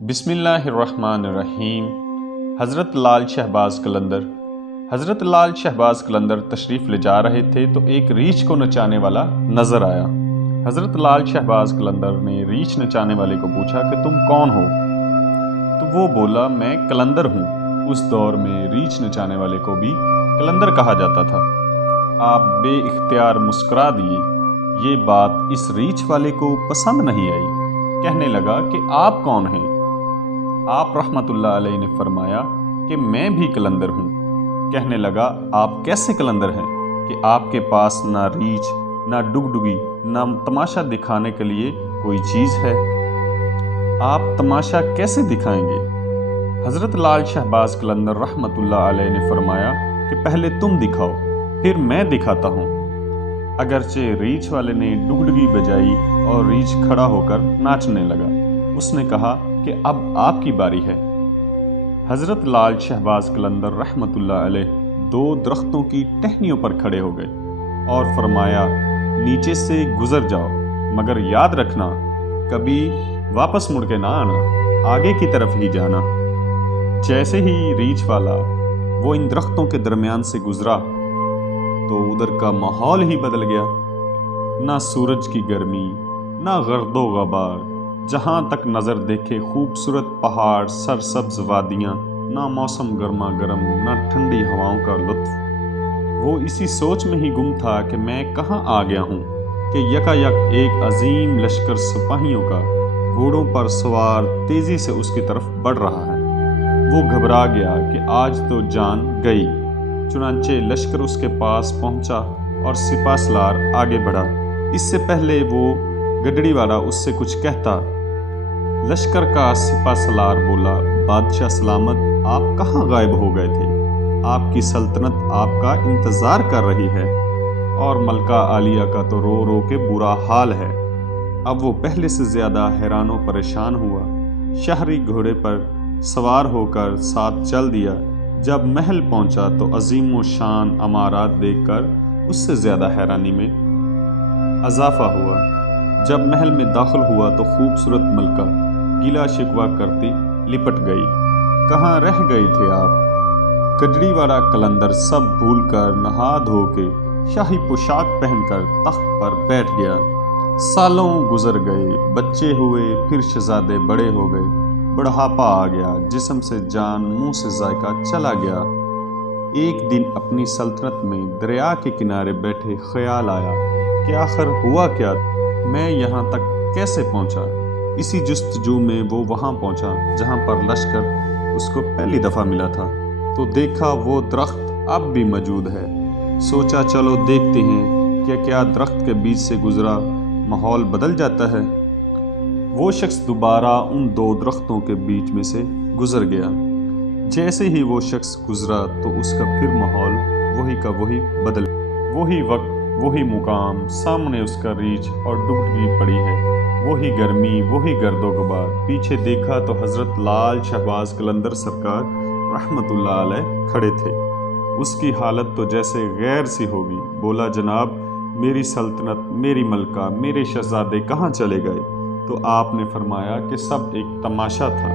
बिस्मिल्लाहिर्रहमानिर्रहीम। हज़रत लाल शहबाज कलंदर तशरीफ़ ले जा रहे थे तो एक रीछ को नचाने वाला नज़र आया। हज़रत लाल शहबाज कलंदर ने रीछ नचाने वाले को पूछा कि तुम कौन हो? तो वो बोला, मैं कलंदर हूँ। उस दौर में रीछ नचाने वाले को भी कलंदर कहा जाता था। आप बेइख्तियार मुस्कुरा दिए। ये बात इस रीछ वाले को पसंद नहीं आई। कहने लगा कि आप कौन हैं? आप रहमतुल्लाह अलैह ने फरमाया कि मैं भी कलंदर हूँ। कहने लगा, आप कैसे कलंदर हैं कि आपके पास ना रीछ, ना डुगडुगी, ना तमाशा दिखाने के लिए कोई चीज़ है? आप तमाशा कैसे दिखाएंगे? हज़रत लाल शहबाज कलंदर रहमतुल्लाह अलैह ने फरमाया कि पहले तुम दिखाओ, फिर मैं दिखाता हूँ। अगरचे रीछ वाले ने डुगडुगी बजाई और रीछ खड़ा होकर नाचने लगा। उसने कहा कि अब आपकी बारी है। हज़रत लाल शहबाज कलंदर रहमतुल्लाह अलैह दो दरख्तों की टहनियों पर खड़े हो गए और फरमाया, नीचे से गुजर जाओ, मगर याद रखना कभी वापस मुड़ के ना आना, आगे की तरफ ही जाना। जैसे ही रीछ वाला वो इन दरख्तों के दरमियान से गुजरा तो उधर का माहौल ही बदल गया। ना सूरज की गर्मी, ना गर्दो गबार, जहाँ तक नज़र देखे खूबसूरत पहाड़, सरसब्ज वादियाँ, ना मौसम गर्मा गर्म, ना ठंडी हवाओं का लुत्फ। वो इसी सोच में ही गुम था कि मैं कहाँ आ गया हूँ कि यकायक एक अजीम लश्कर सिपाहियों का घोड़ों पर सवार तेज़ी से उसकी तरफ बढ़ रहा है। वो घबरा गया कि आज तो जान गई। चुनांचे लश्कर उसके पास पहुंचा और सिपा सलार आगे बढ़ा। इससे पहले वो गडड़ी वाला उससे कुछ कहता, लश्कर का सिपा सलार बोला, बादशाह सलामत, आप कहाँ गायब हो गए थे? आपकी सल्तनत आपका इंतज़ार कर रही है और मलका आलिया का तो रो रो के बुरा हाल है। अब वो पहले से ज़्यादा हैरान व परेशान हुआ। शहरी घोड़े पर सवार होकर साथ चल दिया। जब महल पहुंचा तो अजीम व शान अमारात देखकर उससे ज़्यादा हैरानी में अजाफा हुआ। जब महल में दाखिल हुआ तो खूबसूरत मलका गिला शिकवा करती लिपट गई। कहाँ रह गए थे आप? गडड़ी वाला कलंदर सब भूलकर नहा धो के शाही पोशाक पहनकर तख्त पर बैठ गया। सालों गुजर गए, बच्चे हुए, फिर शहजादे बड़े हो गए, बुढ़ापा आ गया, जिस्म से जान, मुंह से जायका चला गया। एक दिन अपनी सल्तनत में दरिया के किनारे बैठे ख्याल आया कि आखिर हुआ क्या, मैं यहाँ तक कैसे पहुँचा। इसी जुस्तजू में वो वहाँ पहुँचा जहाँ पर लश्कर उसको पहली दफ़ा मिला था। तो देखा वो दरख्त अब भी मौजूद है। सोचा चलो देखते हैं कि क्या दरख्त के बीच से गुजरा माहौल बदल जाता है। वो शख्स दोबारा उन दो दरख्तों के बीच में से गुजर गया। जैसे ही वो शख्स गुजरा तो उसका फिर माहौल वही का वही बदल। वही वक्त, वही मुकाम, सामने उसका रीछ और डुगडुगी पड़ी है। वही गर्मी, वही गर्दो गुबार। पीछे देखा तो हज़रत लाल शहबाज कलंदर सरकार रहमतुल्लाह अलैह खड़े थे। उसकी हालत तो जैसे गैर सी होगी। बोला, जनाब, मेरी सल्तनत, मेरी मलका, मेरे शहजादे कहाँ चले गए? तो आपने फरमाया कि सब एक तमाशा था।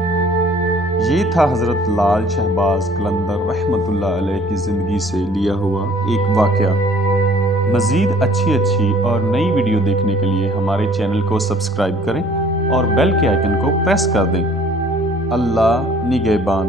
ये था हज़रत लाल शहबाज कलंदर रहमतुल्लाह अलैह की ज़िंदगी से लिया हुआ एक वाक़या। मज़ीद अच्छी और नई वीडियो देखने के लिए हमारे चैनल को सब्सक्राइब करें और बेल के आइकन को प्रेस कर दें। अल्लाह निगहबान।